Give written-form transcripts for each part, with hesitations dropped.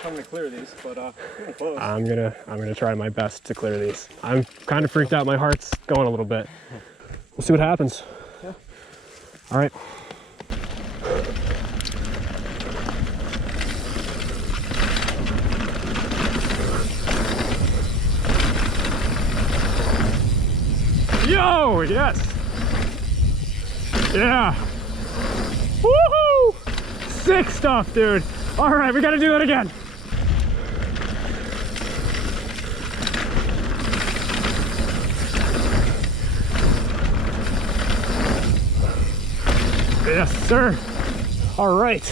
if I'm gonna clear these, but getting close. I'm gonna try my best to clear these. I'm kind of freaked out. My heart's going a little bit. We'll see what happens. Yeah. All right. Yo, yes. Yeah. Woohoo! Sick stuff, dude. All right, we gotta do that again. Yes, sir. All right.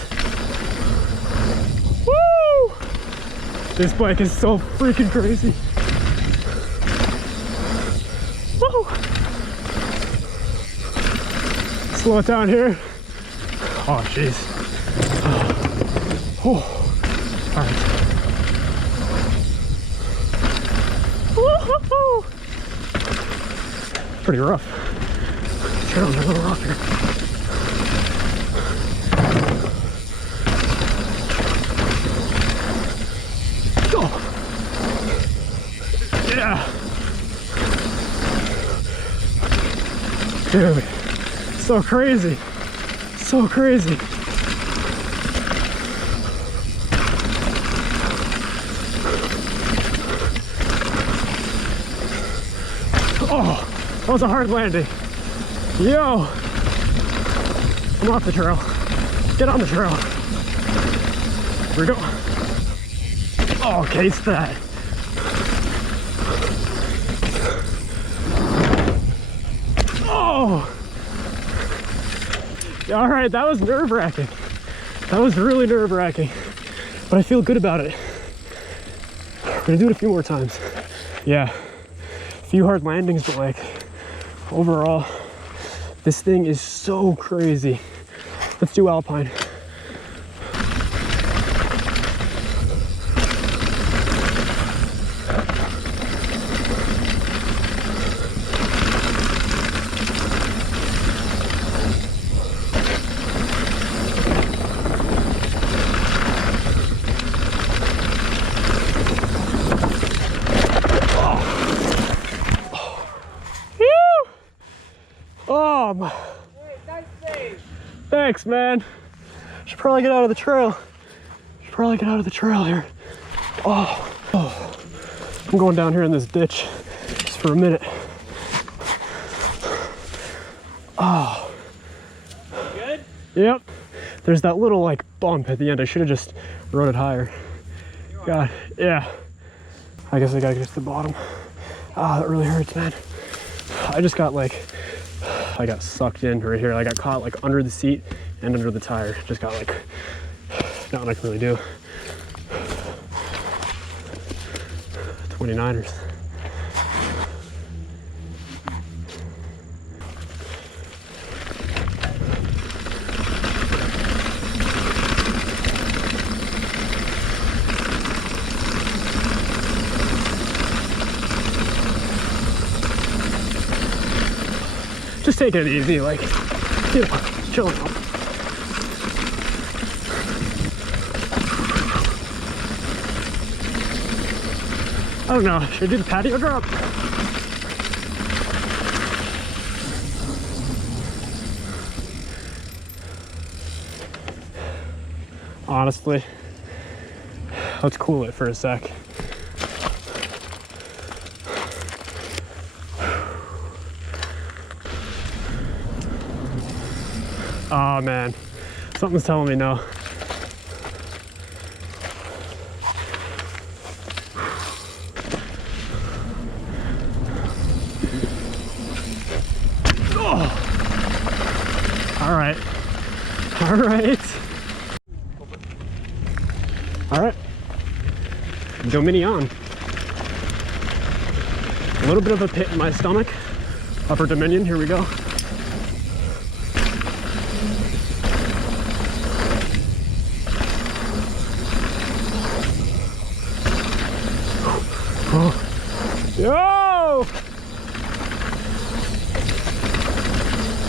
Woo! This bike is so freaking crazy. Woo! Slow it down here. Oh, jeez. Oh. All right. Woo-hoo-hoo! Pretty rough. Trail's a little rough here. Yeah. Dude, so crazy. So crazy. Oh, that was a hard landing. Yo. I'm off the trail. Get on the trail. Here we go. Oh, case that. Oh! Yeah, all right, that was nerve-wracking. That was really nerve-wracking, but I feel good about it. We're gonna do it a few more times. Yeah, a few hard landings, but like, overall, this thing is so crazy. Let's do Alpine. Hey, nice save. Thanks, man. Should probably get out of the trail. Should probably get out of the trail here. Oh, I'm going down here in this ditch just for a minute. Oh. Good? Yep. There's that little like bump at the end. I should have just rode it higher. God, yeah. I guess I gotta get to the bottom. Ah, that really hurts, man. I just got like, I got sucked in right here. I got caught like under the seat and under the tire. Just got like, nothing I can really do. 29ers. Just taking it easy, like, you know, chilling out. I don't know, should I do the patio drop? Honestly, let's cool it for a sec. Oh man, something's telling me no. Oh. All right, all right, all right. Dominion. A little bit of a pit in my stomach. Upper Dominion. Here we go. Yo!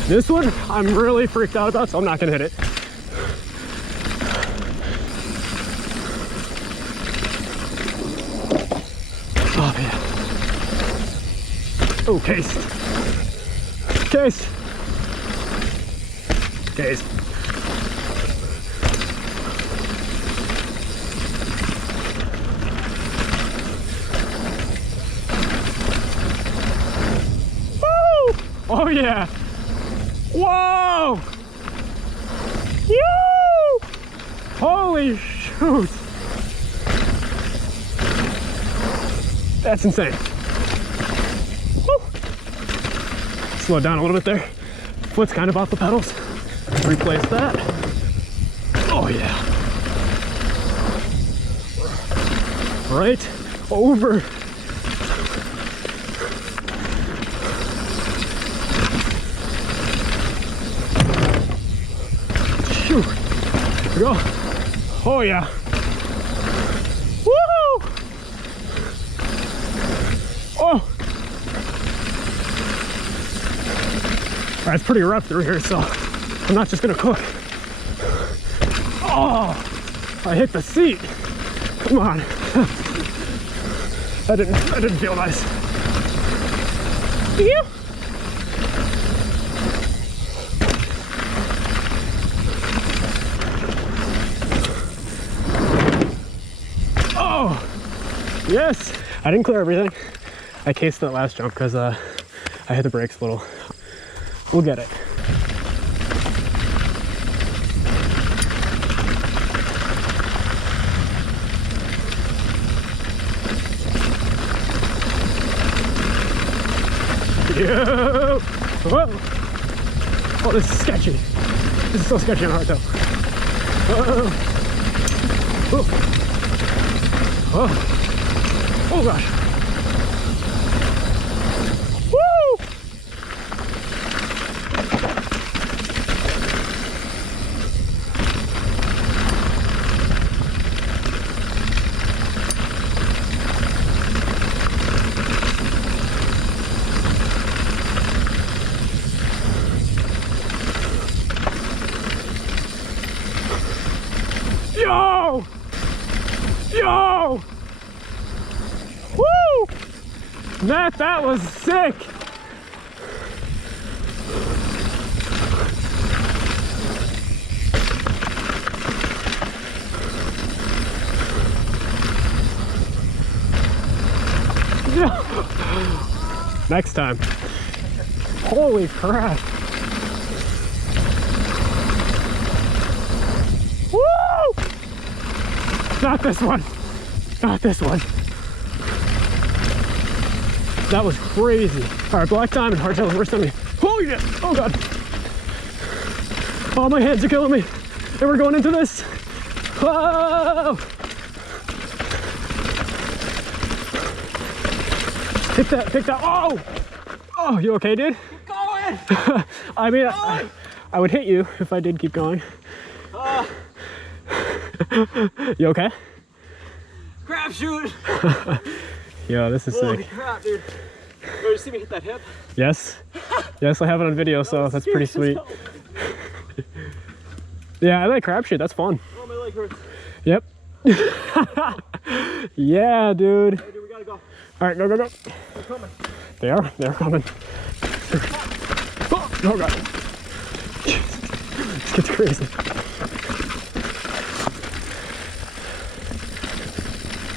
This one I'm really freaked out about, so I'm not gonna hit it. Oh, cased. Cased. Cased. Woo! Oh yeah. Whoa! Yoo! Holy shoot! That's insane. Woo! Slow down a little bit there. Foot's kind of off the pedals. Replace that. Oh yeah. Right over. Shoot. Here we go. Oh yeah. Woohoo! Oh! Alright, it's pretty rough through here, so I'm not just gonna cook. Oh! I hit the seat. Come on. That didn't feel nice. Yeah. Oh! Yes! I didn't clear everything. I cased that last jump because I hit the brakes a little. We'll get it. Yo! Whoa! Oh, this is sketchy. This is so sketchy on hardtail. Oh! Oh! Oh gosh! Woo! Yo! Yo! Woo! Matt, that was sick! Next time. Holy crap! Woo! Not this one. Not this one. That was crazy. All right, black time and hardtail worse than me. Holy shit! Oh god! Oh, my hands are killing me. And we're going into this. Whoa! Hit that! Hit that! Oh! Oh, you okay, dude? Keep going! I mean, I would hit you if I did keep going. You okay? Crap shoot! Yo, this is Holy sick. crap, dude. Oh, you see me hit that hip? Yes. Yes, I have it on video, so that's pretty sweet. Yeah, I like crap shoot. That's fun. Oh, my leg hurts. Yep. Yeah, dude. Hey, dude, we gotta go. All right, go, go, go. They're coming. They're coming. Oh, oh god. This gets crazy.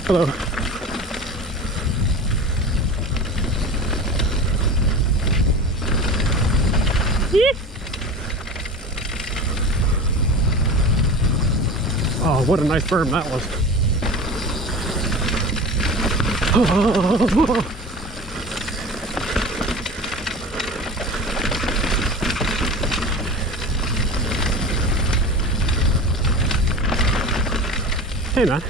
Hello. Yeet. Oh, what a nice berm that was. Oh. Hey man.